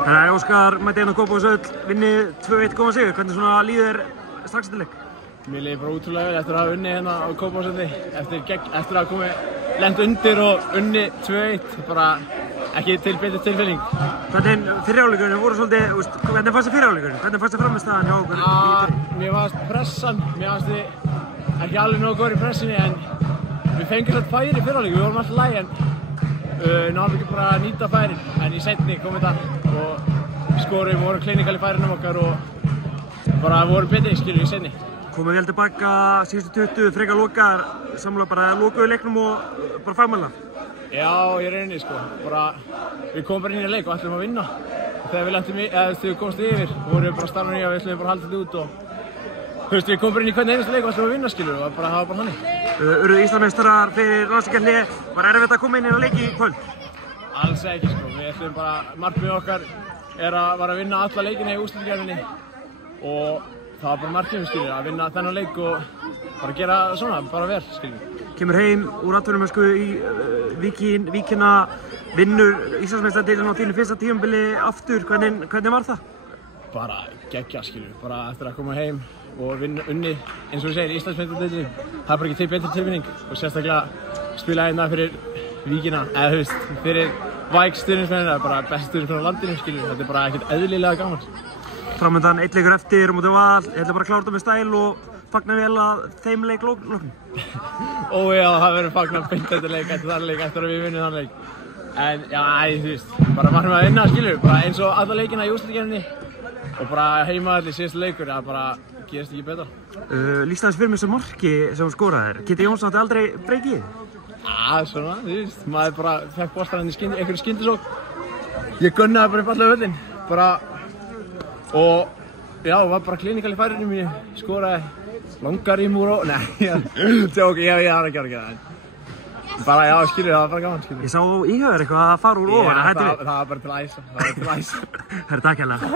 Þannig að Óskar mætti hérna á Kópavogshöll, vinni 2-1 koma sigur. Hvernig svona líður strax eftir leik? Mér líður bara útrúlega vel eftir að hafa unnið hérna á Kópavogshölli. Eftir að hafa lent undir og unnið 2-1. Bara ekki betri tilfinning. Hvernig fyrri hálfleikurinn voru svolítið, hvernig fannst þér fyrri hálfleikurinn? Hvernig fannst þér frammistaðan hjá okkur í fyrri? Mér fannst pressan, mér fannst við ekki alveg nógu góðir í pressinni en við fengum þetta færi í fyrri hálfleikur, við vorum alltaf læg en náðum ekki bara að nýta færin en í seinni kom þetta og skorum, við vorum klinikal í færinum okkar og bara vorum betri skilur í seinni. Komum vel tilbaka síðustu 20, frekar lokar, samlega bara lokuðu leiknum og bara fagmæla? Já, ég reyni sko, bara við komum bara inn í leik og ætlum að vinna. Þegar við komumst yfir, vorum við bara starfum í að við ætlum bara að halda þetta út og við komum bara inn í hvern einasta leik og ætlum að vinna skilur og það var bara þannig. Urðu Íslandsmeistarar fyrir landsleikjahlé, var erfitt að koma inn á leiki í kvöld? Alls ekki sko, við ætlum bara, markmið okkar var að vinna alla leikina í úrslitakeppninni og það var bara markmið skilur, að vinna þennan leik og bara gera svona, bara vel skilur. Kemur heim úr atvinnumennsku í Víkina, vinnur Íslandsmeistaratitilinn á þínu fyrsta tímabili aftur, hvernig var það? Bara geggjað skilur, bara eftir að koma heim og unni, eins og þú segir, Íslandsmeistaratitilinn, það er bara ekki betri tilfinning og sérstaklega spila hérna fyrir Víkina, eða þú veist, fyrir Væk stuðningsmennina, bara bestu stuðningsmenn á landinu skilur, þetta er bara ekkert eðlilega gaman. Framöndan einn leikur eftir á móti Val, ég ætla bara að klára þetta með stæl og fagna vel að þeim leik loknum. Ó já, það verður fagnað beint þetta leik eftir þann leik, eftir að við vinnum þann leik. En já, þú veist, bara margum að vinna skilur, bara eins og alla leikina í úrslitakeppninni og bara heimavelli síðustu leikur, það bara gerist ekki betra. Lýstu aðeins fyrir mig sem marki sem þú skoraðir. Kiddi Jónsson átti aldrei breykið? Svona, þú veist, maður bara fekk boltann í einhverju skyndisókn. Ég gunnaði bara upp alla völlinn, bara og já, var bara klinikal í færinum, ég skoraði langar í múr og, nei, tjók, ég har ekki orðið það, en bara, já, skilur, það var bara gaman, skilur. Ég sá íhauður eitthvað að fara úr ofan, það var bara til að æsa, Herra, takk hérlega.